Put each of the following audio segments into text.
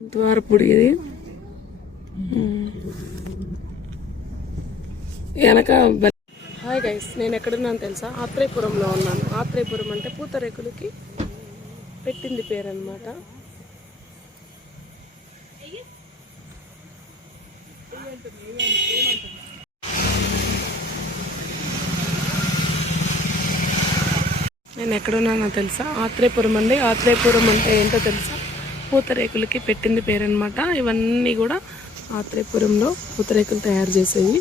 ద్వారపుడి ఇది వెనక hi guys నేను ఎక్కడున్నాను తెలుసా? ఆత్రేయపురంలో ఉన్నాను. ఆత్రేయపురం అంటే పూతరేకులకి పెట్టింది పేరు అనమాట నేను ఎక్కడున్నానో తెలుసా? ఆత్రేయపురం అండి. ఆత్రేయపురం అంటే ఏంటో తెలుసా? పూతరేకులకి పెట్టింది పేరనమాట ఇవన్నీ కూడా ఆత్రేయపురంలో పూతరేకులు తయారు చేసేవి.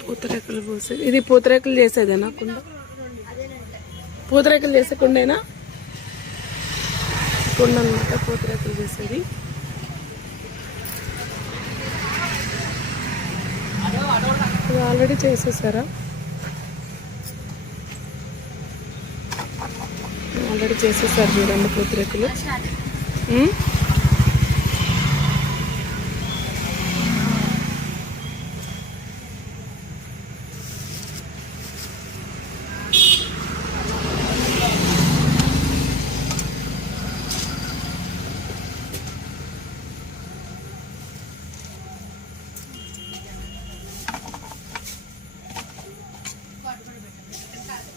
పూతరేకులు పోసేది ఇది పూతరేకులు చేసేదేనా కుండ? పూతరేకులు చేసే కుండేనా? కొండ అనమాట పూతరేకులు చేసేది ఆల్రెడీ చేసేసారా? ఆల్రెడీ చేసేసారు చూడండి పూతరేకులు.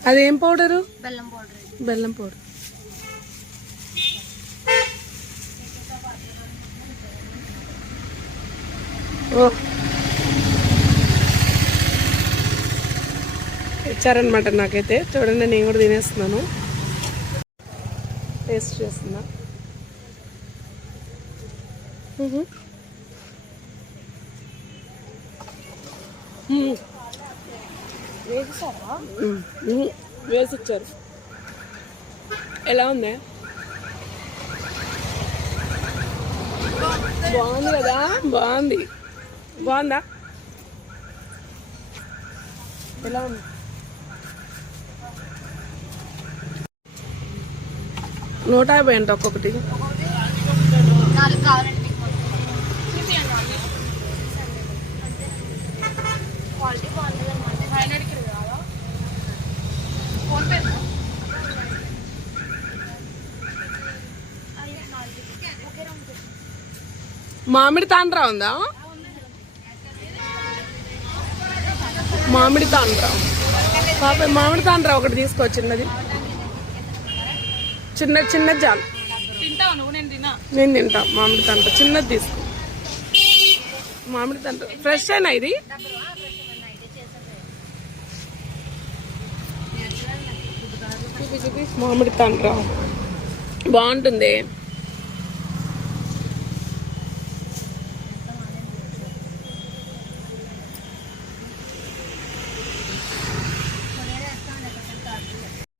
అదేం పౌడరు బెల్లం పౌడర్ బెల్లం పౌడర్ ఇచ్చారనమాట నాకైతే. చూడండి నేను కూడా తినేస్తున్నాను. టేస్ట్ చేస్తున్నా. మ్మ్. మ్మ్. వేసి ఇచ్చారు ఎలా ఉంది? బాగుంది కదా? బాగుంది. బాగుందా? ఎలా ఉంది? నూట యాభై అంట ఒక్కొక్కటి. క్వాలిటీ బాగుంటుంది మామిడి తాండ్రా ఉందా? మామిడి తాండ్రా. పాప మామిడి తాండ్రా ఒకటి తీసుకో చిన్నది. చిన్న చిన్న జాలు నేను తింటా. మామిడి తాండ్రా. చిన్నది తీసుకో. మామిడి తాండ్రా. ఫ్రెష్ అయినా ఇది? మామిడి తాండ్రా. బాగుంటుంది.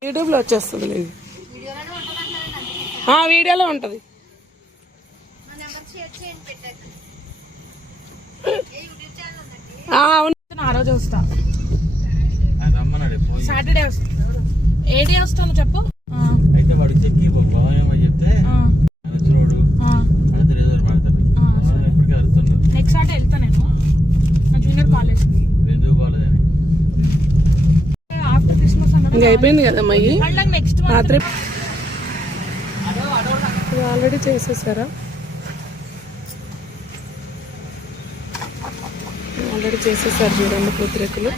యూట్యూబ్లో వచ్చేస్తుంది ఆ, వీడియోలో ఉంటుంది. అవును. ఆ రోజు వస్తా. సాటర్డే వస్తా. ఏ డే వస్తాను చెప్పు. అయితే వాడు చెప్పి చెప్తే ఒకటి మాడతాడు వాళ్ళు ఎప్పటికీ అడుగుతున్నాడు నెక్స్ట్ సాటర్డే వెళ్తా నేను. నా జూనియర్ కాలేజ్ ఎందుకు క్రిస్మస్ ఇంకా అయిపోయింది కదా మయ్యి? నెక్స్ట్ రాత్రి ఆల్రెడీ చేసేసారా? ఆల్రెడీ చేసేసారు చూడండి పూతరేకులు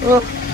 嗯